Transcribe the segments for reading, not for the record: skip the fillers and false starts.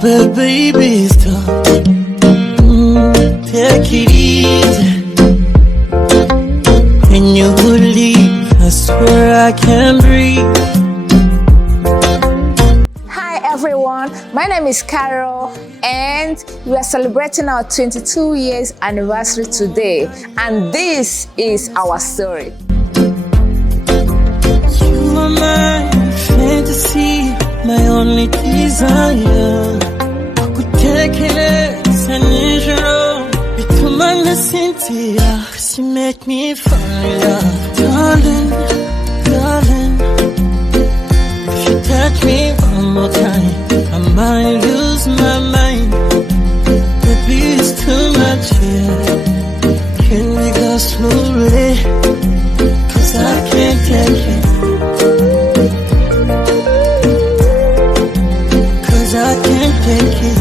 But baby, stop. Take it easy. When you leave, I swear I can't breathe. Hi everyone, my name is Carol and we are celebrating our 22 years anniversary today, and this is our story. You are my fantasy, my only desire. We're taking it, unusual. Bitumana Cynthia, she make me fall in love. Darling, darling, if you touch me one more time, I might lose my mind. Baby, it's too much here. Can we go slowly? 'Cause I can't take it. 'Cause I can't take it.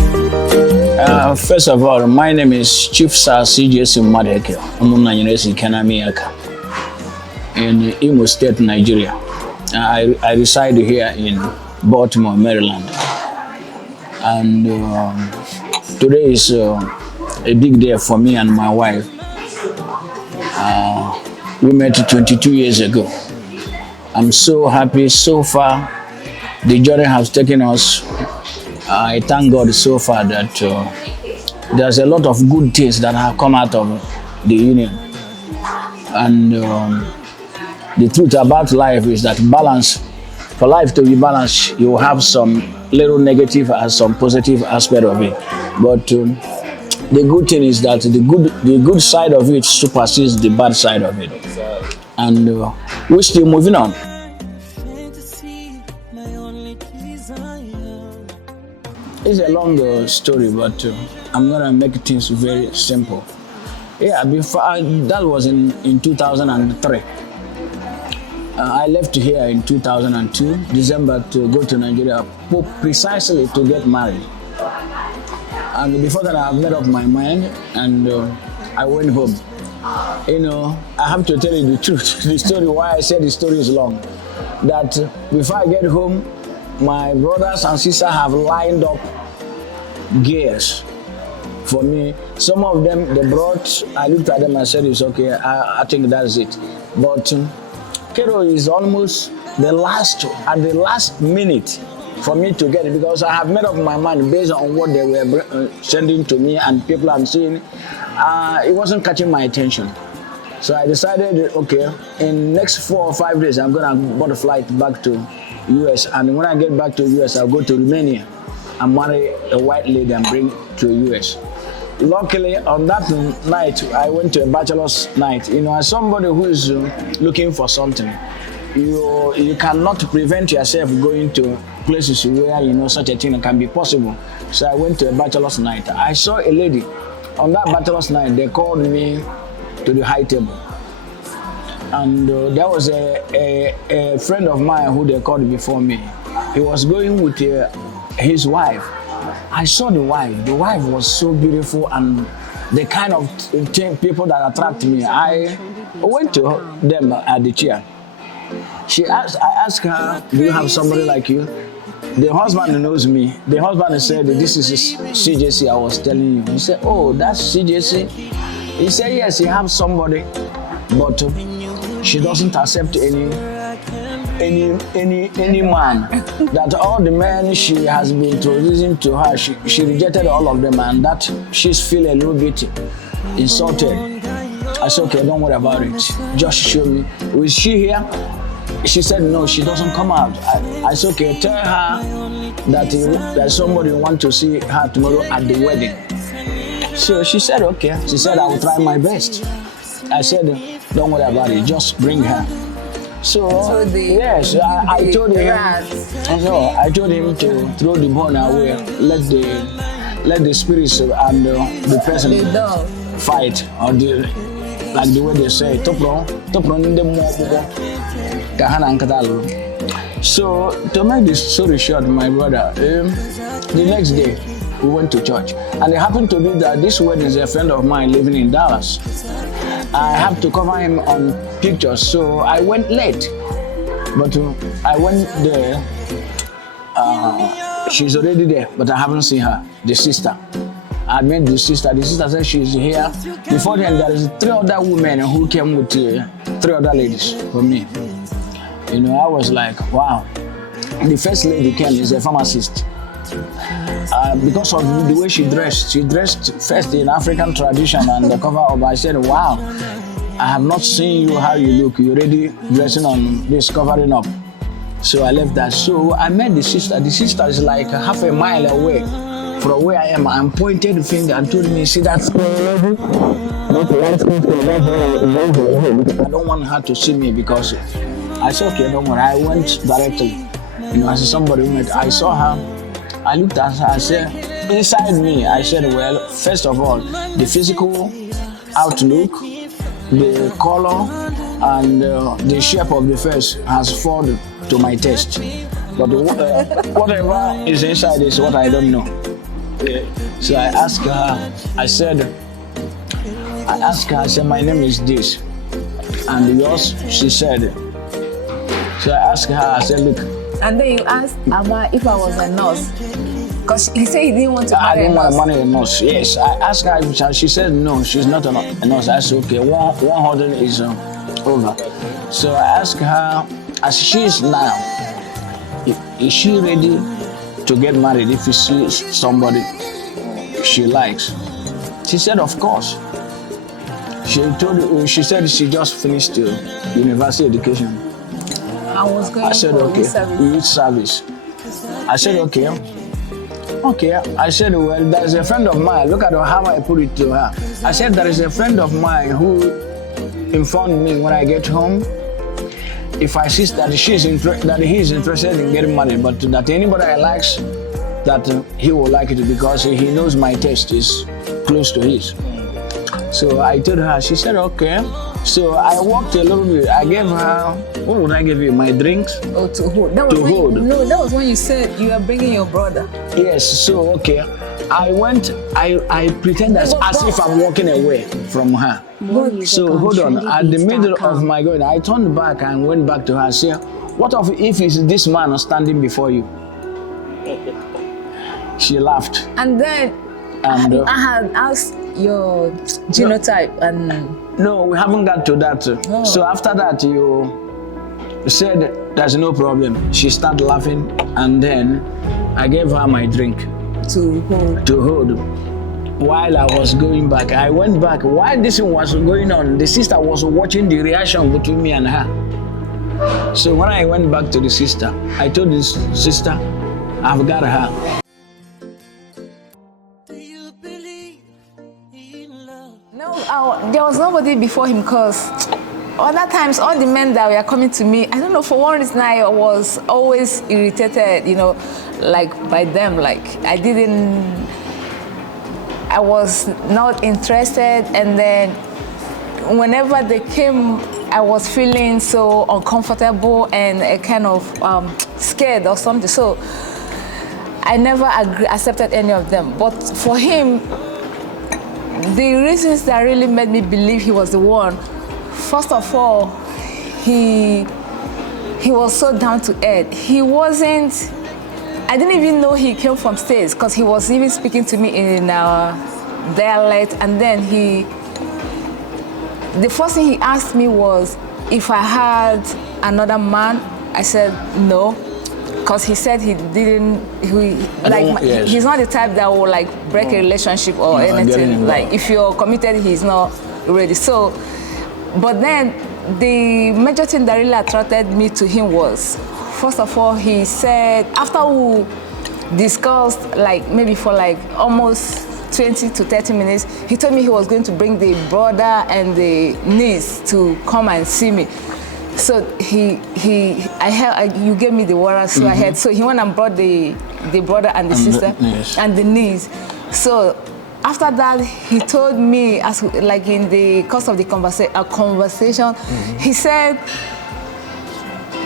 First of all, my name is Chief Sir CJC Carol. I'm from University Kanamiaka in Imo State, Nigeria. I reside here in Baltimore, Maryland. And today is a big day for me and my wife. We met 22 years ago. I'm so happy so far. The journey has taken us. I thank God so far that there's a lot of good things that have come out of the union. And the truth about life is that balance, for life to be balanced, you have some little negative and some positive aspect of it. But the good thing is that the good side of it supersedes the bad side of it. And we're still moving on. It's a long story, but I'm gonna make things very simple. Yeah, before that was in 2003. I left here in 2002, December, to go to Nigeria, precisely to get married. And before that, I made up my mind, and I went home. You know, I have to tell you the truth. The story, why I said the story is long, that before I get home, my brothers and sisters have lined up gears for me. Some of them they brought, I looked at them and said, it's okay, I think that's it. But Carol is almost at the last minute for me to get it, because I have made up my mind based on what they were sending to me and people I'm seeing. It wasn't catching my attention. So I decided, okay, in next 4 or 5 days, I'm gonna board a flight back to US, and when I get back to US, I'll go to Romania and marry a white lady and bring to US. Luckily, on that night, I went to a bachelor's night. You know, as somebody who is looking for something, you cannot prevent yourself going to places where you know such a thing can be possible. So I went to a bachelor's night. I saw a lady. On that bachelor's night, they called me to the high table. And there was a friend of mine who they called before me. He was going with his wife. I saw the wife. The wife was so beautiful and the kind of people that attract me. I went to them at the chair. I asked her, do you have somebody like you? The husband knows me. The husband said, this is CJC I was telling you. He said, oh, that's CJC? He said, yes, he has somebody, but she doesn't accept any man. That all the men she has been introducing to her, she rejected all of them, and that she's feeling a little bit insulted. I said, okay, don't worry about it. Just show me. Was she here? She said, no, she doesn't come out. I said, okay, tell her that somebody wants to see her tomorrow at the wedding. So she said, okay. She said, I will try my best. I said, don't worry about it, just bring her. So, yes, I told him. I told him to throw the bone away, let the spirits and the person fight, or like the way they say, So, to make this story short, my brother, the next day we went to church, and it happened to be that this wedding is a friend of mine living in Dallas. I have to cover him on pictures, so I went late. But I went there She's already there, but I haven't seen her. The sister. I met the sister. The sister said she's here. Before then, there is 3 other women who came with 3 other ladies for me. You know, I was like, wow. The first lady came is a pharmacist. Because of the way she dressed first in African tradition and the cover of. I said, wow, I have not seen you how you look. You're already dressing on this, covering up. So I left that. So I met the sister. The sister is like half a mile away from where I am. I'm pointed the finger and told me, see that? I don't want her to see me because I said, okay, don't worry. I went directly. You know, as somebody who met, I saw her. I looked at her. I said, inside me, I said, well, first of all, the physical outlook, the color, and the shape of the face has fallen to my taste. But whatever is inside is what I don't know. So I asked her, I said, my name is this. And yours, she said. So I asked her, I said, look. And then you asked Ama if I was a nurse. Because he said he didn't want to marry a nurse. I didn't want to marry a nurse, yes. I asked her if she said no, she's not a nurse. I said, okay, 100 is over. So I asked her, as she is now, is she ready to get married if she sees somebody she likes? She said, of course. She said she just finished university education. I said, okay, youth service. I said, okay. Okay, I said, well, there's a friend of mine. Look at how I put it to her. I said, there is a friend of mine who informed me when I get home, if I see that he is interested in getting married, but that anybody I likes, that he will like it because he knows my taste is close to his. So I told her, she said, okay. So I walked a little bit. I gave her, what would I give you? My drinks? Oh, to hold. That was when you said you are bringing your brother. Yes, so okay. I went, I pretended as if I'm walking away from her. So hold on, at the middle of my going, I turned back and went back to her and said, what if it's this man standing before you? She laughed. And then I had asked your genotype and... No, we haven't got to that. Oh. So after that, you said there's no problem. She started laughing, and then I gave her my drink to hold. While I was going back, I went back. While this was going on, the sister was watching the reaction between me and her. So when I went back to the sister, I told this sister, I've got her. There was nobody before him because other times all the men that were coming to me, I don't know, for one reason I was always irritated, you know, like by them. Like I was not interested, and then whenever they came, I was feeling so uncomfortable and a kind of scared or something. So I never accepted any of them. But for him, the reasons that really made me believe he was the one, first of all, he was so down to earth. He wasn't, I didn't even know he came from States because he was even speaking to me in dialect. And then the first thing he asked me was if I had another man. I said no. Because he said he didn't, he's not the type that will like break a relationship or anything. Like if you're committed, he's not ready. So, but then the major thing that really attracted me to him was, first of all, he said, after we discussed like maybe for like almost 20 to 30 minutes, he told me he was going to bring the brother and the niece to come and see me. So I heard you gave me the water, so I had. So he went and brought the brother and the sister and the niece. So after that, he told me, as like in the course of the conversation, he said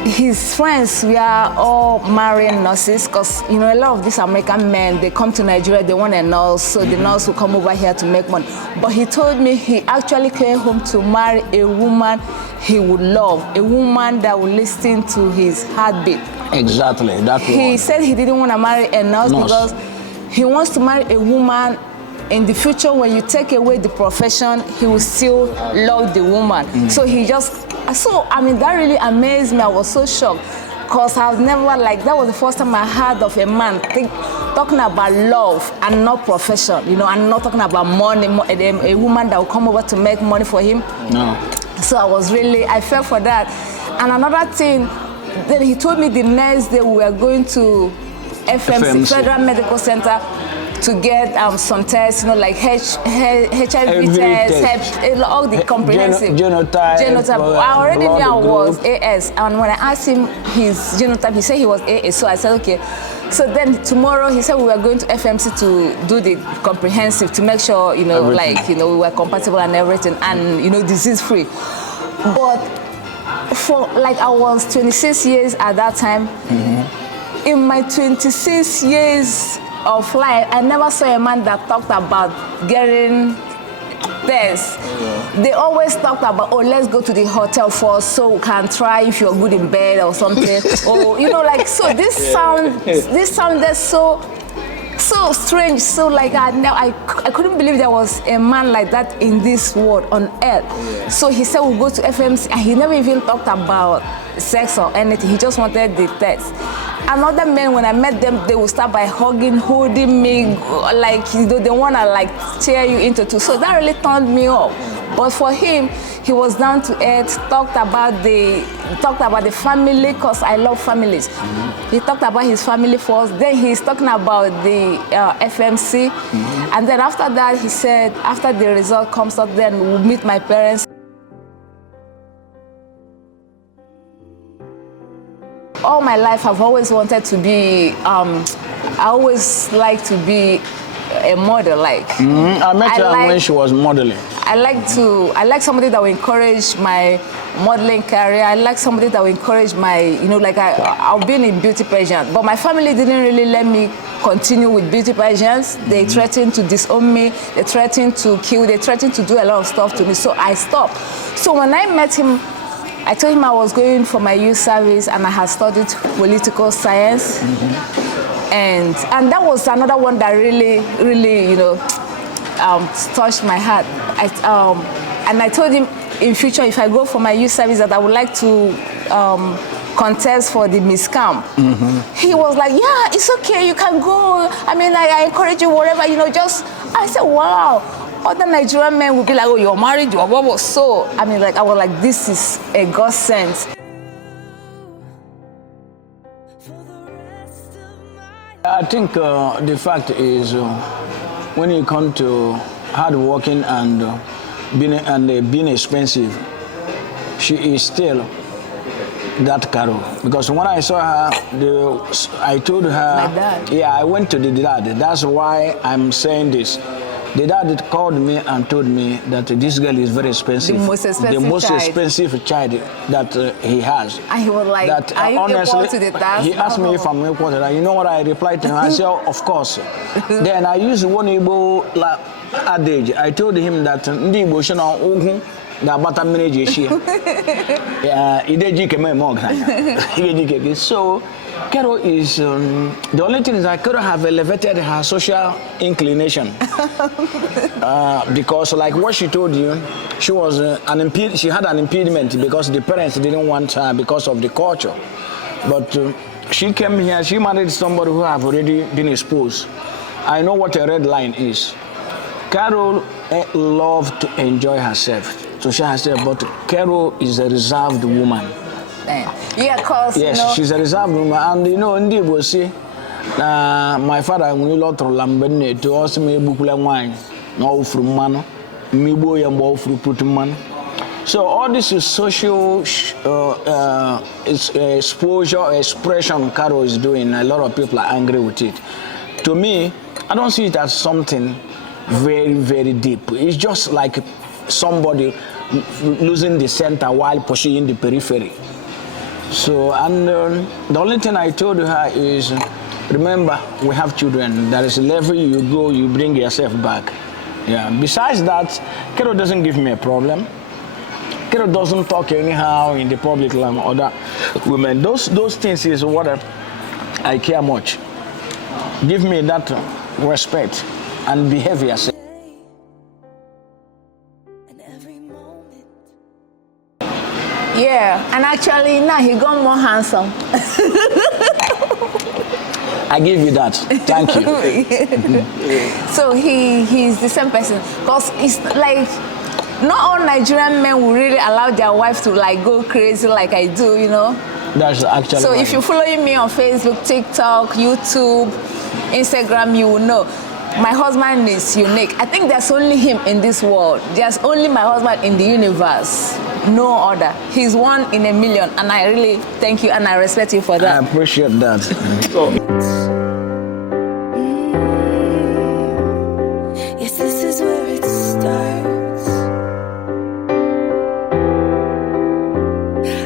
his friends were all marrying nurses because, you know, a lot of these American men, they come to Nigeria, they want a nurse, so the nurse will come over here to make money. But he told me he actually came home to marry a woman he would love, a woman that would listen to his heartbeat. Exactly, that He said he didn't want to marry a nurse because he wants to marry a woman. In the future, when you take away the profession, he will still love the woman. So he just, I mean, that really amazed me. I was so shocked because I was never like, that was the first time I heard of a man talking about love and not profession, you know, and not talking about money, a woman that will come over to make money for him. No. So I fell for that. And another thing, then he told me the next day we were going to FMC, Federal Medical Center, to get some tests, you know, like HIV tests, all the comprehensive. Genotype. I already knew I was AS. And when I asked him his genotype, he said he was AS. So I said, okay. So then tomorrow, he said we were going to FMC to do the comprehensive to make sure, you know, everything. Like, you know, we were compatible and everything and, you know, disease-free. But for, like, I was 26 years at that time. In my 26 years of life, I never saw a man that talked about getting tests. They always talked about, oh, let's go to the hotel first so we can try if you're good in bed or something. Or, you know, like, so this sounded so strange. So like I couldn't believe there was a man like that in this world on earth. So he said we'll go to FMC, and he never even talked about sex or anything. He just wanted the test. Another men, when I met them, they would start by holding me, like, you know, they want to like tear you into two. So that really turned me off. But for him, he was down to earth, talked about the family, because I love families. He talked about his family first, then he's talking about the FMC. And then after that, he said, after the result comes up, then we'll meet my parents. All my life, I've always wanted to be, I always like to be a model, like. I met her when she was modeling. I like somebody that will encourage my modeling career. I like somebody that will encourage my, you know, like I've been in beauty pageant, but my family didn't really let me continue with beauty pageants. They threatened to disown me. They threatened to kill. They threatened to do a lot of stuff to me. So I stopped. So when I met him, I told him I was going for my youth service and I had studied political science. And that was another one that really, you know, touched my heart. And I told him in future, if I go for my youth service, that I would like to contest for the Miss Camp. He was like, yeah, it's okay, you can go. I mean, I encourage you, whatever, you know, just, I said, wow. Other Nigerian men would be like, oh, you're married, you're what? So, I mean, like, I was like, this is a godsend. I think the fact is, when you come to hard working and being expensive, she is still that Carol. Because when I saw her, I told her, my dad. Yeah, I went to the dad. That's why I'm saying this. The dad called me and told me that this girl is very expensive. The most expensive child that he has. And he was like, that, are you honestly, equal to the task? He asked me if I'm equal to that. You know what I replied to him? I said, of course. Then I used one Igbo adage. I told him that Ndi Igbo shana ogun da bata manage she. So Carol is, the only thing is that Carol have elevated her social inclination. Because like what she told you, she was she had an impediment because the parents didn't want her because of the culture. But she came here, she married somebody who have already been exposed. I know what a red line is. Carol loved to enjoy herself, to share herself, but Carol is a reserved woman. Yeah, cause yes, you know, she's a reserved woman, and you know, Ndi will say, my father when you lot of lambene to us me bukula wine, no from man, me boy and boy from put man. So all this is social exposure, expression Carol is doing. A lot of people are angry with it. To me, I don't see it as something very, very deep. It's just like somebody losing the center while pushing the periphery. So, and the only thing I told her is, remember, we have children. There is a level you go, you bring yourself back. Yeah. Besides that, Carol doesn't give me a problem. Carol doesn't talk anyhow in the public like other women. Those things is what I care much. Give me that respect and behavior. Yeah, and actually now he got more handsome. I give you that. Thank you. So he's the same person. Because it's like, not all Nigerian men will really allow their wife to like go crazy like I do, you know? That's actually. So if you're following me on Facebook, TikTok, YouTube, Instagram, you will know. My husband is unique. I think there's only him in this world. There's only my husband in the universe. No other. He's one in a million, and I really thank you and I respect you for that. I appreciate that. Yes, this is where it starts.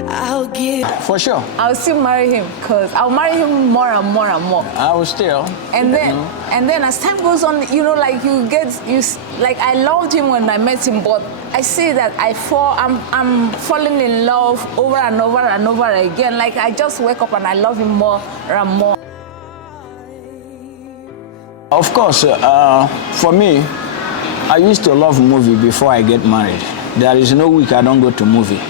I'll give. For sure. I'll still marry him because I'll marry him more and more and more. I will still. And then as time goes on, you know, like like I loved him when I met him, but I see that I'm falling in love over and over and over again. Like I just wake up and I love him more and more. Of course, for me, I used to love movie before I get married. There is no week I don't go to movie,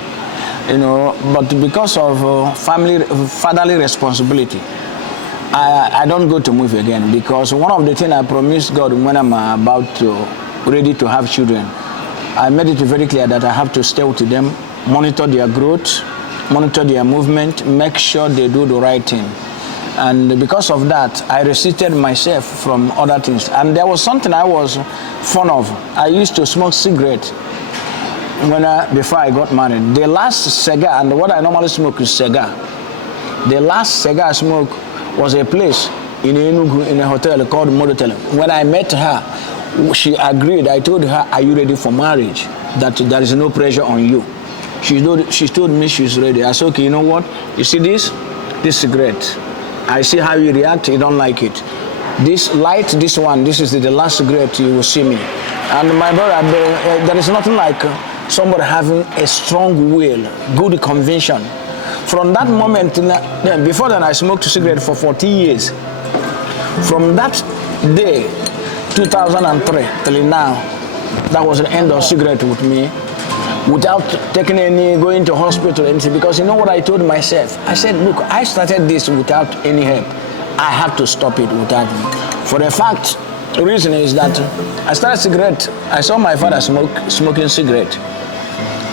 you know. But because of fatherly responsibility, I don't go to movie again, because one of the things I promised God when I'm ready to have children, I made it very clear that I have to stay with them, monitor their growth, monitor their movement, make sure they do the right thing. And because of that, I restricted myself from other things. And there was something I was fond of. I used to smoke cigarette before I got married. The last cigar, and what I normally smoke is cigar. The last cigar I smoked was a place in Enugu, in a hotel called Modotel. When I met her, she agreed. I told her, "Are you ready for marriage? That there is no pressure on you." She told me she's ready. I said, "Okay, you know what? You see this cigarette. I see how you react. You don't like it. This light, this one. This is the last cigarette you will see me." And my brother, there is nothing like somebody having a strong will, good conviction. From that moment, before then, I smoked cigarette for 14 years. From that day, 2003 till now, that was the end of cigarette with me, without taking going to hospital or anything. Because you know what I told myself? I said, look, I started this without any help. I have to stop it without me. For the fact, the reason is that I started cigarette. I saw my father smoking cigarette.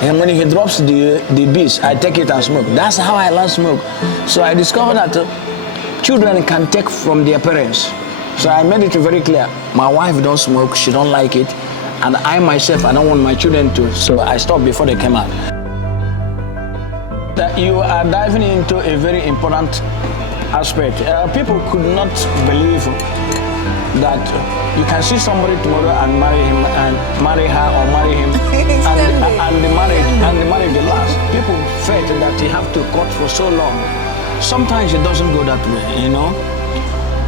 And when he drops the bees, I take it and smoke. That's how I learned smoke. So I discovered that children can take from their parents. So I made it very clear. My wife don't smoke, she don't like it. And I myself, I don't want my children to. So I stopped before they came out. That you are diving into a very important aspect. People could not believe that you can see somebody tomorrow and marry him and marry her or marry him and the marriage lasts. People felt that you have to court for so long. Sometimes it doesn't go that way, you know.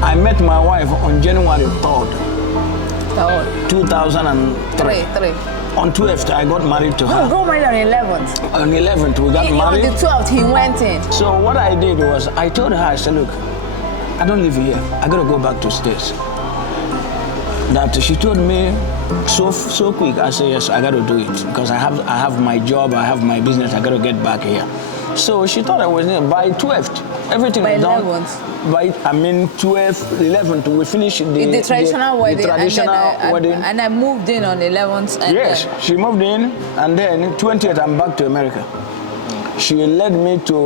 I met my wife on January 3rd, 2003. On 12th, I got married to her. No, got married on 11th. On 11th, we got married. On the 12th, he went in. So what I did was, I told her, I said, look, I don't live here. I got to go back to States. That she told me so quick. I said, yes, I got to do it. Because I have my job, I have my business, I got to get back here. So she thought I was there. By 12th, everything was done. 11th. By 12th, 11th, we finished the traditional wedding. The traditional wedding. And I moved in on 11th. And yes, she moved in, and then 20th, I'm back to America. She led me to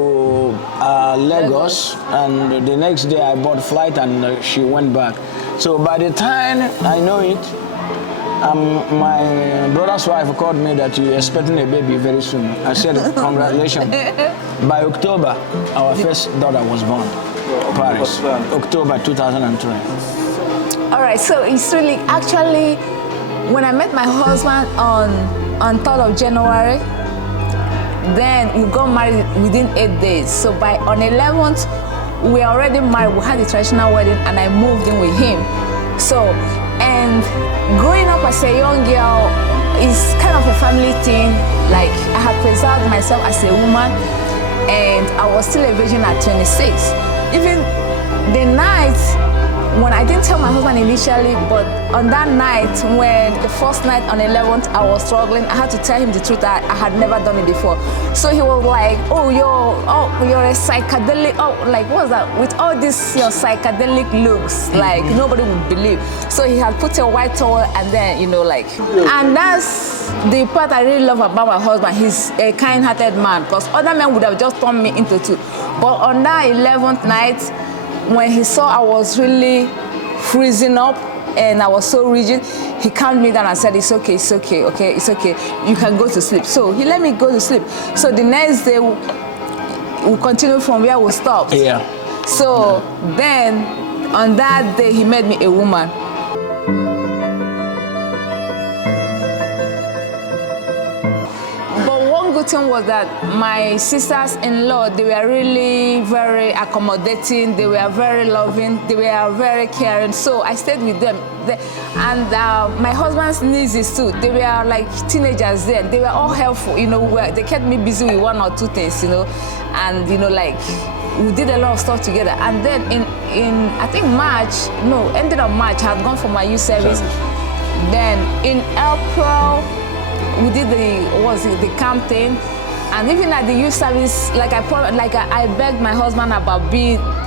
Lagos, and the next day I bought flight, and she went back. So by the time I know it, my brother's wife called me that you're expecting a baby very soon. I said, congratulations. By October, our first daughter was born. Paris, October 2003. All right, so it's really, actually, when I met my husband on 3rd of January, then we got married within 8 days. So on 11th, we were already married. We had the traditional wedding, and I moved in with him. So, and growing up as a young girl, it's kind of a family thing. Like, I had preserved myself as a woman, and I was still a virgin at 26. Even the night when I didn't tell my husband initially, but on that night, when the first night on 11th, I was struggling, I had to tell him the truth. I had never done it before. So he was like, oh, you're a psychedelic, like, what's that? With all these your psychedelic looks, like, nobody would believe. So he had put a white towel, and then, and that's the part I really love about my husband. He's a kind-hearted man, because other men would have just turned me into two. But on that 11th night, when he saw I was really freezing up and I was so rigid, he calmed me down and said, it's okay, okay, it's okay. You can go to sleep. So he let me go to sleep. So the next day, we continued from where we stopped. Yeah. So then, on that day, he made me a woman. Good thing was that my sisters-in-law, they were really very accommodating, they were very loving, they were very caring, so I stayed with them. And my husband's nieces too, they were like teenagers then, they were all helpful, they kept me busy with one or two things, and like, we did a lot of stuff together. And then in I think ending of March, I had gone for my youth service. Then in April, we did the camp thing, and even at the youth service, I begged my husband about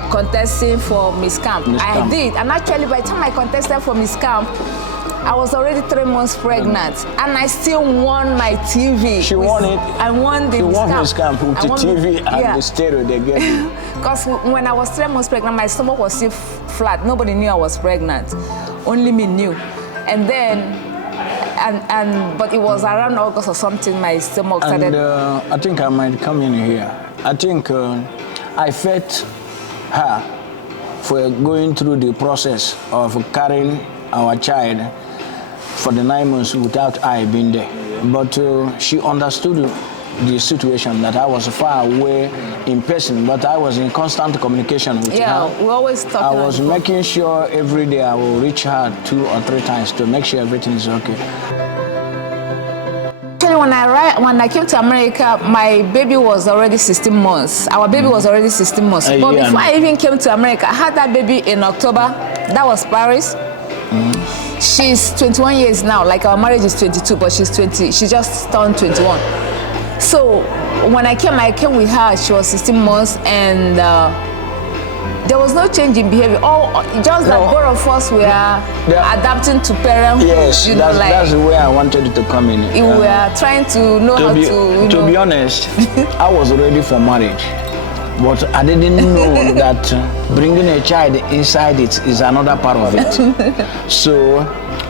contesting for Miss Camp. I did, and actually by the time I contested for Miss Camp, I was already 3 months pregnant, and I still won my TV. She won it. I won the Miss Camp with the TV and the stereo they gave you. Because when I was 3 months pregnant, my stomach was still flat. Nobody knew I was pregnant. Only me knew. And then. But it was around August or something, my stomach started. I think I might come in here. I think I felt her for going through the process of carrying our child for the 9 months without I being there. But she understood the situation, that I was far away in person, but I was in constant communication with her. Yeah, we always talk. I was making sure every day I will reach her 2 or 3 times to make sure everything is okay. Actually, when I came to America, my baby was already 16 months. Our baby was already 16 months. But before I even came to America, I had that baby in October. That was Paris. She's 21 years now. Like, our marriage is 22, but she's 20. She just turned 21. So when I came with her. She was 16 months, and there was no change in behavior. Just that both of us were adapting to parenthood. Yes, that's the way I wanted it to come in. We were trying to know how to. To be honest, I was ready for marriage, but I didn't know that bringing a child inside it is another part of it. So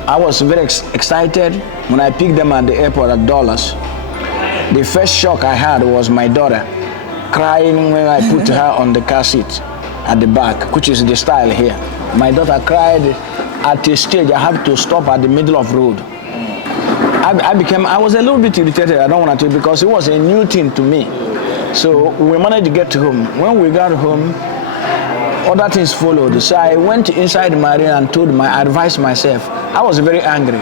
I was very excited when I picked them at the airport at Dallas. The first shock I had was my daughter crying when I put her on the car seat at the back, which is the style here. My daughter cried at a stage I have to stop at the middle of the road. I was a little bit irritated, I don't want to, because it was a new thing to me. So we managed to get home. When we got home, other things followed. So I went inside my room and I advised myself. I was very angry.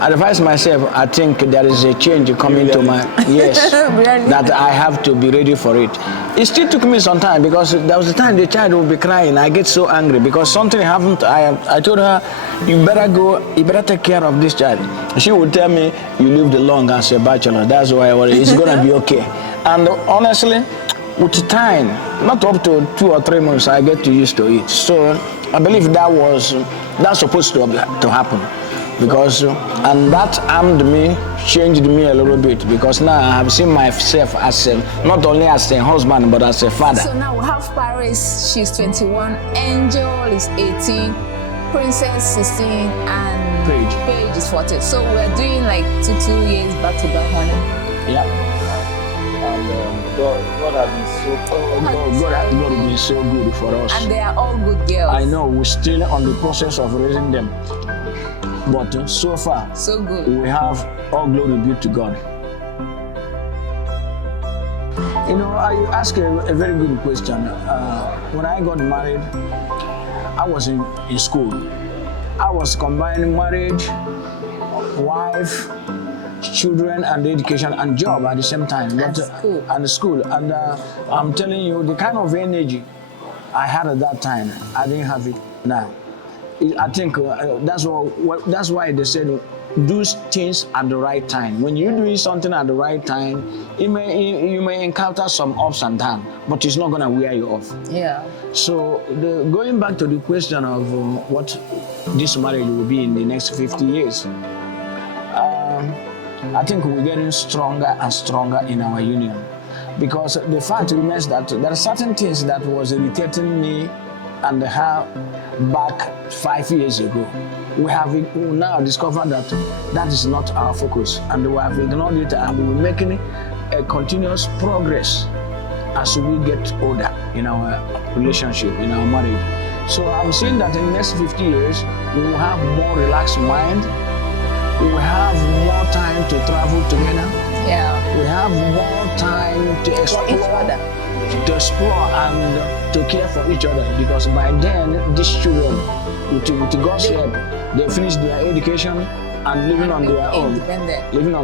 I advised myself, I think there is a change coming to my, that I have to be ready for it. It still took me some time, because there was a time the child would be crying. I get so angry because something happened. I told her, you better take care of this child. She would tell me, you lived long as a bachelor. That's why it's going to be okay. And honestly, with time, not up to 2 or 3 months, I get used to it. So I believe that's supposed to happen. Because and that armed me, changed me a little bit, because now I have seen myself as not only as a husband but as a father. So now we have Paris, she's 21, Angel is 18, Princess 16, and Paige is 14. So we're doing like 2 years back to back, honey. Yeah. And God has been so God has been so good for us. And they are all good girls. I know, we're still on the process of raising them. But so far, so good. We have all glory be to God. You know, you ask a very good question. When I got married, I was in school. I was combining marriage, wife, children and education and job at the same time. And school. And I'm telling you, the kind of energy I had at that time, I didn't have it now. I think that's why they said do things at the right time. When you're doing something at the right time, you may encounter some ups and downs, but it's not gonna wear you off. Yeah. So going back to the question of what this marriage will be in the next 50 years, I think we're getting stronger and stronger in our union, because the fact remains that there are certain things that was irritating me and her back 5 years ago. We have now discovered that is not our focus, and we have ignored it, and we're making a continuous progress as we get older in our relationship, in our marriage. So I'm saying that in the next 50 years, we will have more relaxed mind, we will have more time to travel together, we have more time to explore and to care for each other, because by then these children, with God's help, they finish their education and living on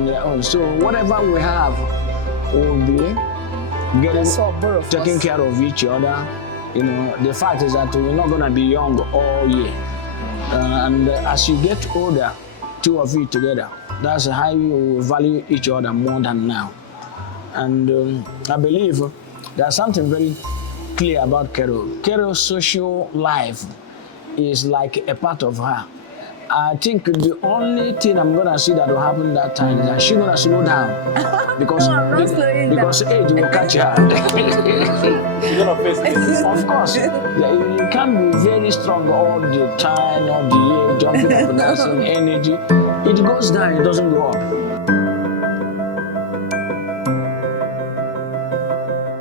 their own. So whatever we have will be taking care of each other. You know, the fact is that we're not gonna be young all year, and as you get older, two of you together, that's how you value each other more than now. And I believe there's something very clear about Carol. Carol's social life is like a part of her. I think the only thing I'm gonna see that will happen that time is that she's gonna slow down because age will catch her. You're gonna face this. Of course, you can't be very strong all the time, all the year, jumping up and down, saying energy. It goes down, it doesn't go up.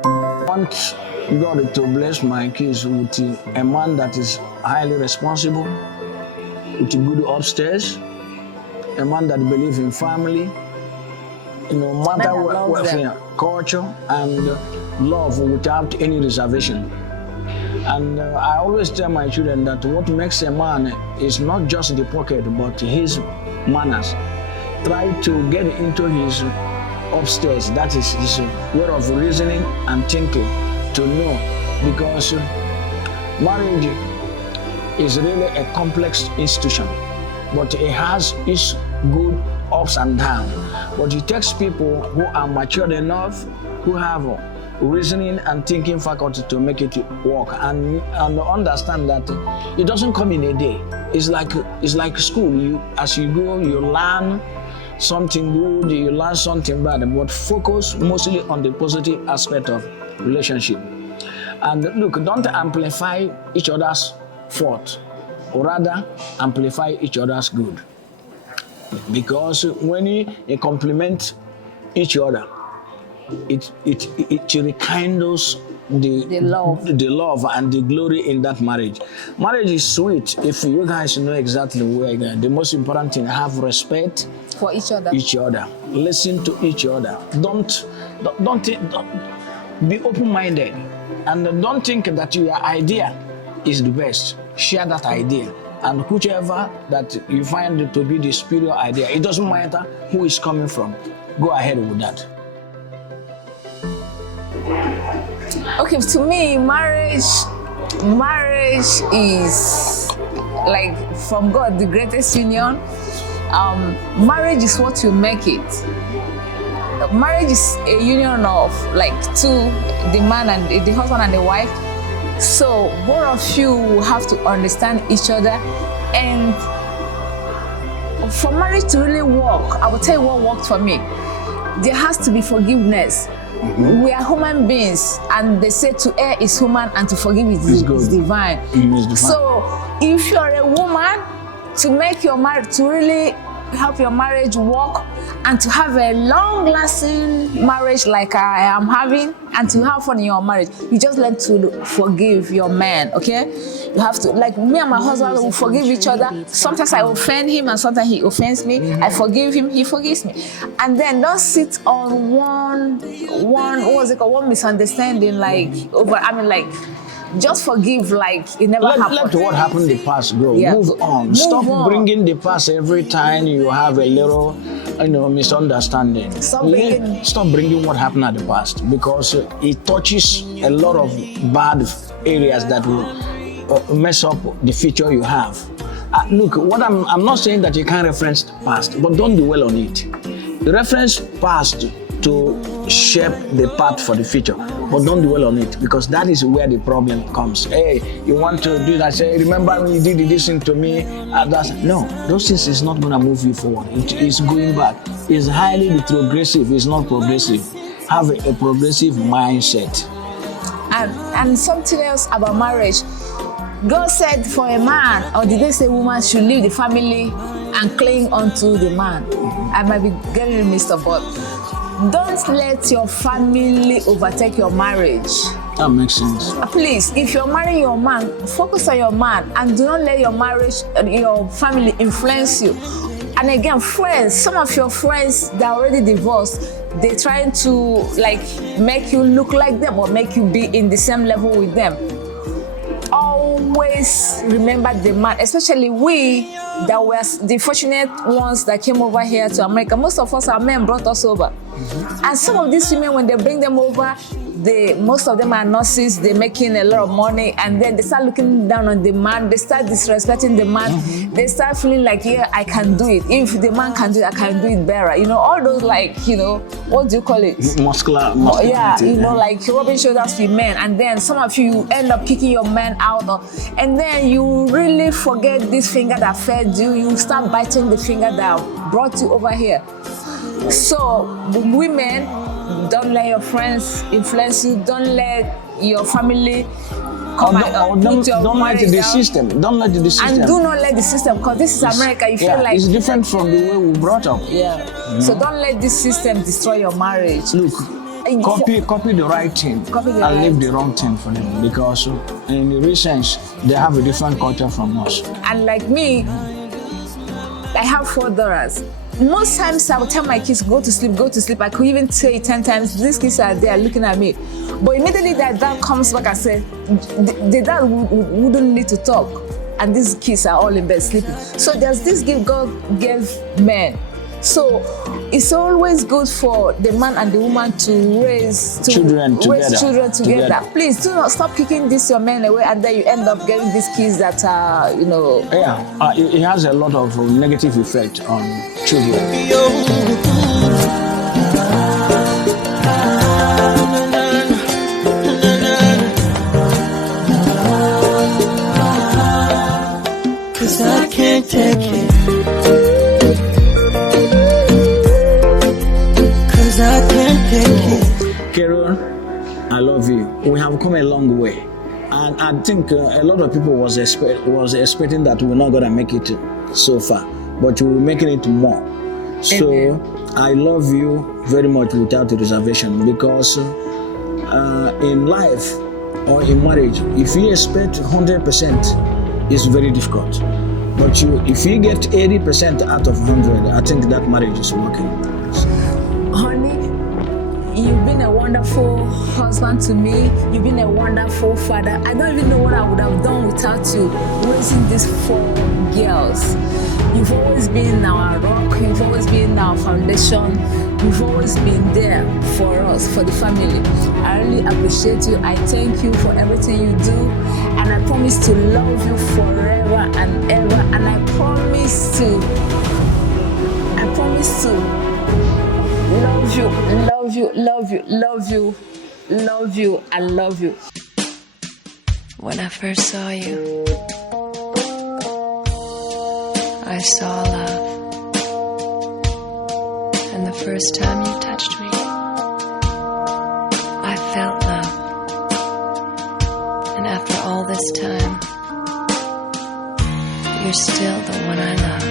I want God to bless my kids with a man that is highly responsible, with good upstairs, a man that believes in family, no matter what culture and love without any reservation. And I always tell my children that what makes a man is not just the pocket, but his manners. Try to get into his upstairs, that is his way of reasoning and thinking, to know, because marriage is really a complex institution, but it has its good ups and downs. But it takes people who are matured enough, who have reasoning and thinking faculty to make it work, and understand that it doesn't come in a day. It's like school. As you go, you learn something good, you learn something bad, but focus mostly on the positive aspect of relationship. And look, don't amplify each other's fault, or rather amplify each other's good. Because when you compliment each other, it rekindles the love and the glory in that marriage. Marriage is sweet if you guys know exactly where you're going. The most important thing, have respect for each other. Listen to each other. Don't be open-minded, and don't think that your idea is the best. Share that idea, and whichever that you find to be the superior idea, it doesn't matter who is coming from, go ahead with that. Okay, to me, marriage is like from God, the greatest union. Marriage is what you make it. Marriage is a union of like two, the man and the husband and the wife. So both of you have to understand each other, and for marriage to really work, I will tell you what worked for me. There has to be forgiveness. Mm-hmm. We are human beings, and they say to err is human and to forgive is divine. So if you're a woman, to make your marriage, to really help your marriage work, and to have a long-lasting marriage like I am having, and to have fun in your marriage, you just learn to forgive your man, okay? You have to, like me and my husband will forgive each other. Sometimes I offend him and sometimes he offends me. I forgive him, he forgives me. And then don't sit on one misunderstanding, like just forgive like it never happened. Let what happened in the past go. Yeah. Move on. Stop bringing the past every time you have a little misunderstanding. Stop bringing what happened at the past, because it touches a lot of bad areas that will mess up the future you have. Look, what I'm not saying that you can't reference the past, but don't dwell on it. Reference past to shape the path for the future, but don't dwell on it, because that is where the problem comes. Hey, you want to do that? Say, remember when you did this thing to me? No, those things is not going to move you forward. It is going back. It's highly retrogressive. It's not progressive. Have a progressive mindset. And something else about marriage. God said for a man, or did they say woman should leave the family and cling onto the man? I might be getting mixed up, but don't let your family overtake your marriage. That makes sense. Please, if you're marrying your man, focus on your man and do not let your marriage, your family influence you. And again, friends, some of your friends that are already divorced, they're trying to like make you look like them or make you be in the same level with them. Always remember the man, especially we that were the fortunate ones that came over here to America. Most of us, our men brought us over. And some of these women, when they bring them over, most of them are nurses, they're making a lot of money, and then they start looking down on the man, they start disrespecting the man, they start feeling like, yeah, I can do it. If the man can do it, I can do it better. All those what do you call it? Muscular. Yeah, like rubbing shoulders with men, and then some of you end up kicking your man out, and then you really forget this finger that fed you, you start biting the finger that brought you over here. So, women, don't let your friends influence you. Don't let your family don't let the system. Don't let the system. And do not let the system, because this is America. You feel like it's different from the way we brought up. Yeah. So don't let this system destroy your marriage. Look, copy the right thing and leave the wrong thing for them, because in the real sense they have a different culture from us. And like me, I have 4 daughters. Most times I would tell my kids, go to sleep. I could even say it 10 times. These kids are there looking at me. But immediately that dad comes back and says, the dad wouldn't need to talk. And these kids are all in bed sleeping. So there's this gift God gave men. So it's always good for the man and the woman to raise children together. Please do not stop kicking your men away, and then you end up getting these kids that are, Yeah, it has a lot of negative effect on children. Cause I can't take it. Carol, I love you. We have come a long way, and I think a lot of people was expecting that we're not gonna make it so far, but we're making it more. So I love you very much without reservation, because in life or in marriage, if you expect 100%, it's very difficult. But if you get 80% out of 100, I think that marriage is working. Honey, you've been a wonderful husband to me. You've been a wonderful father. I don't even know what I would have done without you raising these 4 girls. You've always been our rock. You've always been our foundation. You've always been there for us, for the family. I really appreciate you. I thank you for everything you do. And I promise to love you forever and ever. And I promise to love you, and love you. When I first saw you, I saw love. And the first time you touched me, I felt love. And after all this time, you're still the one I love.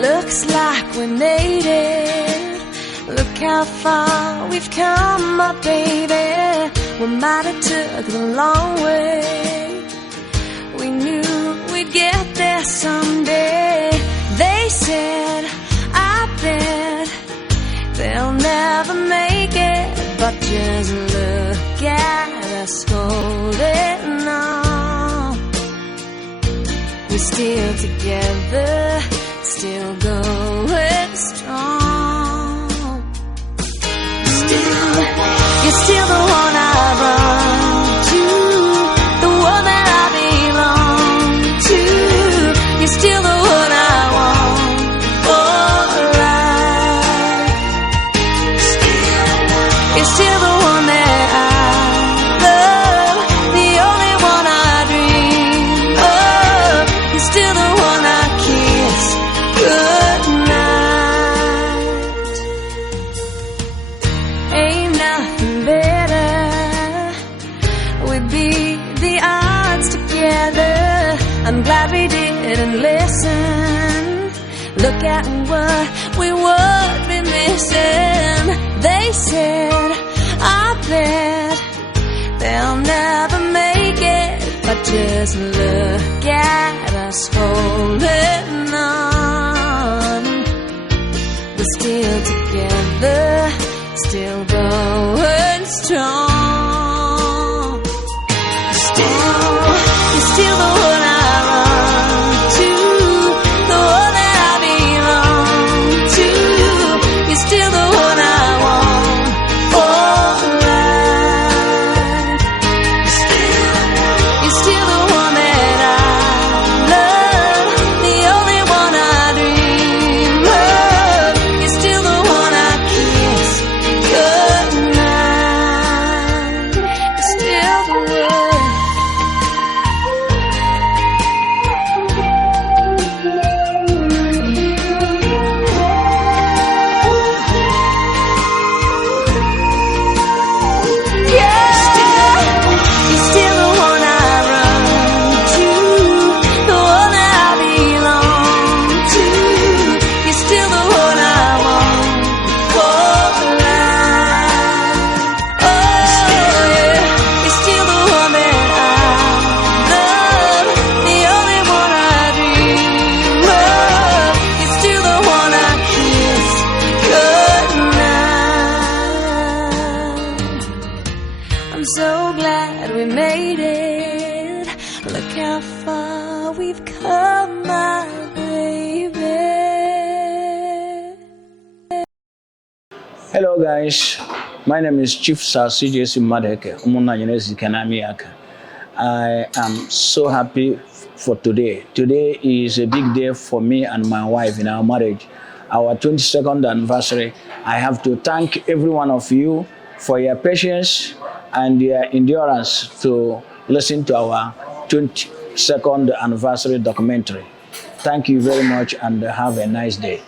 Looks like we made it. Look how far we've come, my baby. We might have took the long way. We knew we'd get there someday. They said, I bet they'll never make it. But just look at us holding on. We're still together, still going strong. You're still the one I run to, the one that I belong to. You're still the one I want for life. You're still the one that I love, the only one I dream of. You're still the one I kiss goodnight. Ain't nothing better. We beat the odds together. I'm glad we didn't listen. Look at what we would be missing. They said, I bet they'll never make it, but just look at us holding on. We're still together, still going strong. You're still the one I run to, the one that I belong to. You're still the one I want for life. You're still the one that I love, the only one I dream of. You're still the one I kiss goodnight. You're still the one. I'm so glad we made it. Look how far we've come, my baby. Hello guys, my name is Chief Sir CJC Carol. I am so happy for today. Today is a big day for me and my wife in our marriage, our 22nd anniversary. I have to thank every one of you for your patience and your endurance to listen to our 22nd anniversary documentary. Thank you very much and have a nice day.